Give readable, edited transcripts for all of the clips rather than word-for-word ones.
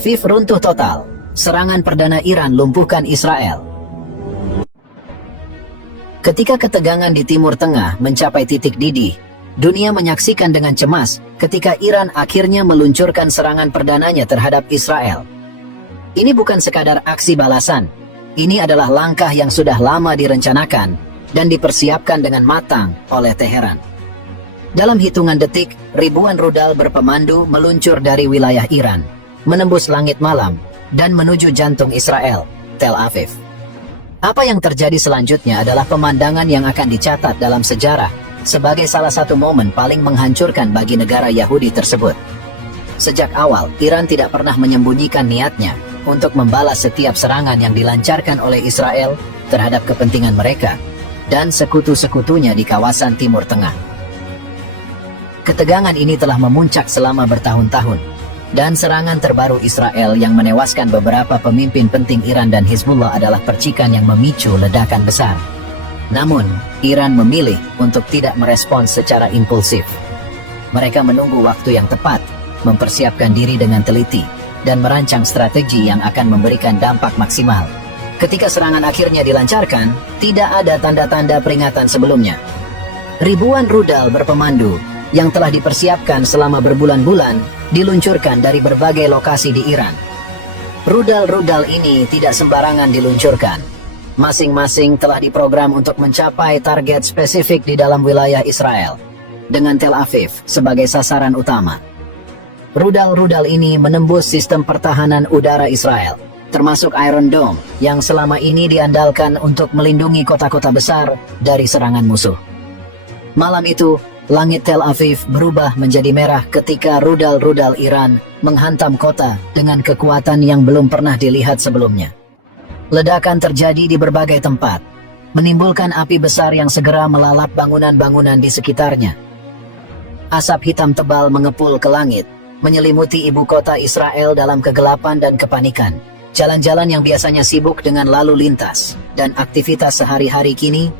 Aviv runtuh total. Serangan perdana Iran lumpuhkan Israel. Ketika ketegangan di Timur Tengah mencapai titik didih, dunia menyaksikan dengan cemas ketika Iran akhirnya meluncurkan serangan perdananya terhadap Israel. Ini bukan sekadar aksi balasan. Ini adalah langkah yang sudah lama direncanakan dan dipersiapkan dengan matang oleh Teheran. Dalam hitungan detik, ribuan rudal berpemandu meluncur dari wilayah Iran, menembus langit malam, dan menuju jantung Israel, Tel Aviv. Apa yang terjadi selanjutnya adalah pemandangan yang akan dicatat dalam sejarah sebagai salah satu momen paling menghancurkan bagi negara Yahudi tersebut. Sejak awal, Iran tidak pernah menyembunyikan niatnya untuk membalas setiap serangan yang dilancarkan oleh Israel terhadap kepentingan mereka dan sekutu-sekutunya di kawasan Timur Tengah. Ketegangan ini telah memuncak selama bertahun-tahun, dan serangan terbaru Israel yang menewaskan beberapa pemimpin penting Iran dan Hizbullah adalah percikan yang memicu ledakan besar. Namun, Iran memilih untuk tidak merespons secara impulsif. Mereka menunggu waktu yang tepat, mempersiapkan diri dengan teliti, dan merancang strategi yang akan memberikan dampak maksimal. Ketika serangan akhirnya dilancarkan, tidak ada tanda-tanda peringatan sebelumnya. Ribuan rudal berpemandu yang telah dipersiapkan selama berbulan-bulan diluncurkan dari berbagai lokasi di Iran. Rudal-rudal ini tidak sembarangan diluncurkan. Masing-masing telah diprogram untuk mencapai target spesifik di dalam wilayah Israel, dengan Tel Aviv sebagai sasaran utama. Rudal-rudal ini menembus sistem pertahanan udara Israel, termasuk Iron Dome yang selama ini diandalkan untuk melindungi kota-kota besar dari serangan musuh. Malam itu, langit Tel Aviv berubah menjadi merah ketika rudal-rudal Iran menghantam kota dengan kekuatan yang belum pernah dilihat sebelumnya. Ledakan terjadi di berbagai tempat, menimbulkan api besar yang segera melalap bangunan-bangunan di sekitarnya. Asap hitam tebal mengepul ke langit, menyelimuti ibu kota Israel dalam kegelapan dan kepanikan. Jalan-jalan yang biasanya sibuk dengan lalu lintas dan aktivitas sehari-hari kini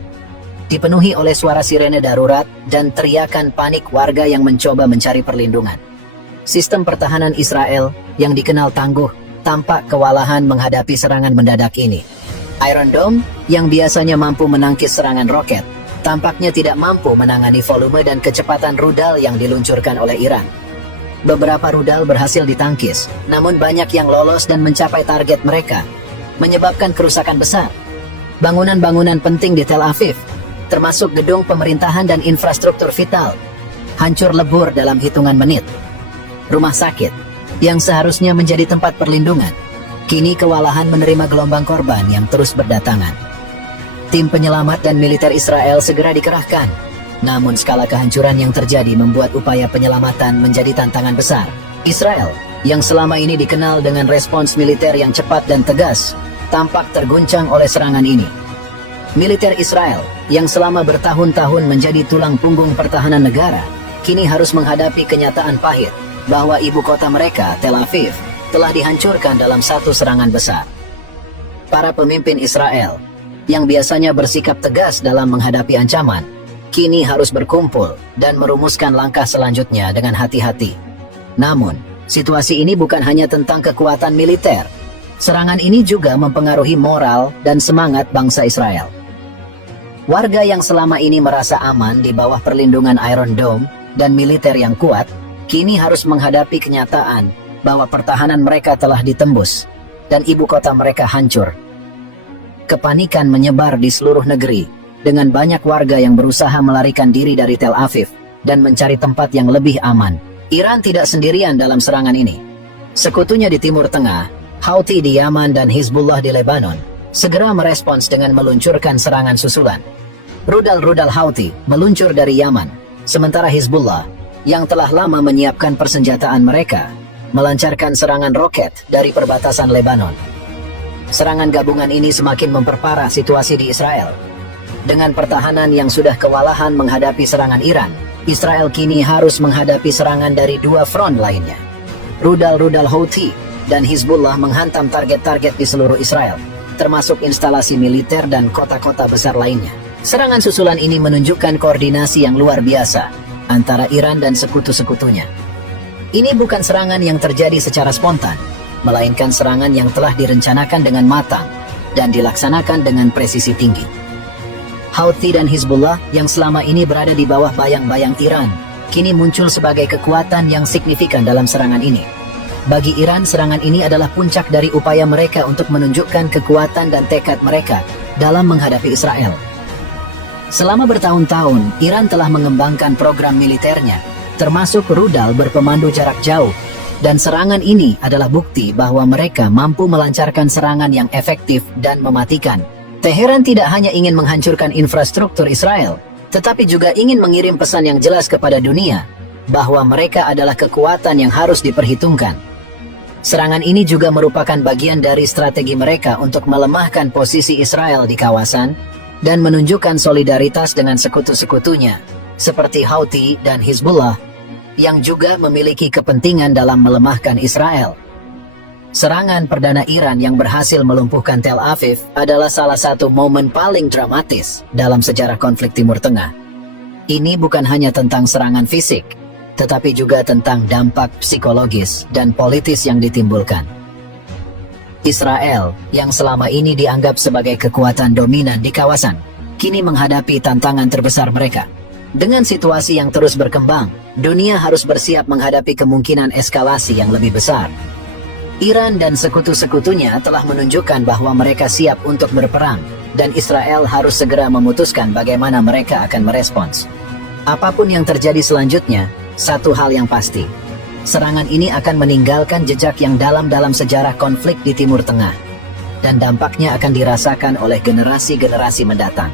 dipenuhi oleh suara sirene darurat dan teriakan panik warga yang mencoba mencari perlindungan. Sistem pertahanan Israel yang dikenal tangguh tampak kewalahan menghadapi serangan mendadak ini. Iron Dome yang biasanya mampu menangkis serangan roket tampaknya tidak mampu menangani volume dan kecepatan rudal yang diluncurkan oleh Iran. Beberapa rudal berhasil ditangkis, namun banyak yang lolos dan mencapai target mereka, menyebabkan kerusakan besar. Bangunan-bangunan penting di Tel Aviv, termasuk gedung pemerintahan dan infrastruktur vital, hancur lebur dalam hitungan menit. Rumah sakit, yang seharusnya menjadi tempat perlindungan, kini kewalahan menerima gelombang korban yang terus berdatangan. Tim penyelamat dan militer Israel segera dikerahkan. Namun skala kehancuran yang terjadi membuat upaya penyelamatan menjadi tantangan besar. Israel, yang selama ini dikenal dengan respons militer yang cepat dan tegas, tampak terguncang oleh serangan ini. Militer Israel, yang selama bertahun-tahun menjadi tulang punggung pertahanan negara, kini harus menghadapi kenyataan pahit bahwa ibu kota mereka, Tel Aviv, telah dihancurkan dalam satu serangan besar. Para pemimpin Israel, yang biasanya bersikap tegas dalam menghadapi ancaman, kini harus berkumpul dan merumuskan langkah selanjutnya dengan hati-hati. Namun, situasi ini bukan hanya tentang kekuatan militer. Serangan ini juga mempengaruhi moral dan semangat bangsa Israel. Warga yang selama ini merasa aman di bawah perlindungan Iron Dome dan militer yang kuat, kini harus menghadapi kenyataan bahwa pertahanan mereka telah ditembus dan ibu kota mereka hancur. Kepanikan menyebar di seluruh negeri, dengan banyak warga yang berusaha melarikan diri dari Tel Aviv dan mencari tempat yang lebih aman. Iran tidak sendirian dalam serangan ini. Sekutunya di Timur Tengah, Houthi di Yaman dan Hizbullah di Lebanon, segera merespons dengan meluncurkan serangan susulan. Rudal-rudal Houthi meluncur dari Yaman, sementara Hizbullah, yang telah lama menyiapkan persenjataan mereka, melancarkan serangan roket dari perbatasan Lebanon. Serangan gabungan ini semakin memperparah situasi di Israel. Dengan pertahanan yang sudah kewalahan menghadapi serangan Iran, Israel kini harus menghadapi serangan dari dua front lainnya. Rudal-rudal Houthi dan Hizbullah menghantam target-target di seluruh Israel, termasuk instalasi militer dan kota-kota besar lainnya. Serangan susulan ini menunjukkan koordinasi yang luar biasa antara Iran dan sekutu-sekutunya. Ini bukan serangan yang terjadi secara spontan. melainkan serangan yang telah direncanakan dengan matang dan dilaksanakan dengan presisi tinggi. Houthi dan Hizbullah yang selama ini berada di bawah bayang-bayang Iran, kini muncul sebagai kekuatan yang signifikan dalam serangan ini. Bagi Iran, serangan ini adalah puncak dari upaya mereka untuk menunjukkan kekuatan dan tekad mereka dalam menghadapi Israel. Selama bertahun-tahun, Iran telah mengembangkan program militernya, termasuk rudal berpemandu jarak jauh, dan serangan ini adalah bukti bahwa mereka mampu melancarkan serangan yang efektif dan mematikan. Teheran tidak hanya ingin menghancurkan infrastruktur Israel, tetapi juga ingin mengirim pesan yang jelas kepada dunia bahwa mereka adalah kekuatan yang harus diperhitungkan. Serangan ini juga merupakan bagian dari strategi mereka untuk melemahkan posisi Israel di kawasan dan menunjukkan solidaritas dengan sekutu-sekutunya, seperti Houthi dan Hizbullah, yang juga memiliki kepentingan dalam melemahkan Israel. Serangan perdana Iran yang berhasil melumpuhkan Tel Aviv adalah salah satu momen paling dramatis dalam sejarah konflik Timur Tengah. Ini bukan hanya tentang serangan fisik, tetapi juga tentang dampak psikologis dan politis yang ditimbulkan. Israel, yang selama ini dianggap sebagai kekuatan dominan di kawasan, kini menghadapi tantangan terbesar mereka. Dengan situasi yang terus berkembang, dunia harus bersiap menghadapi kemungkinan eskalasi yang lebih besar. Iran dan sekutu-sekutunya telah menunjukkan bahwa mereka siap untuk berperang, dan Israel harus segera memutuskan bagaimana mereka akan merespons. Apapun yang terjadi selanjutnya, satu hal yang pasti, serangan ini akan meninggalkan jejak yang dalam dalam sejarah konflik di Timur Tengah, dan dampaknya akan dirasakan oleh generasi-generasi mendatang.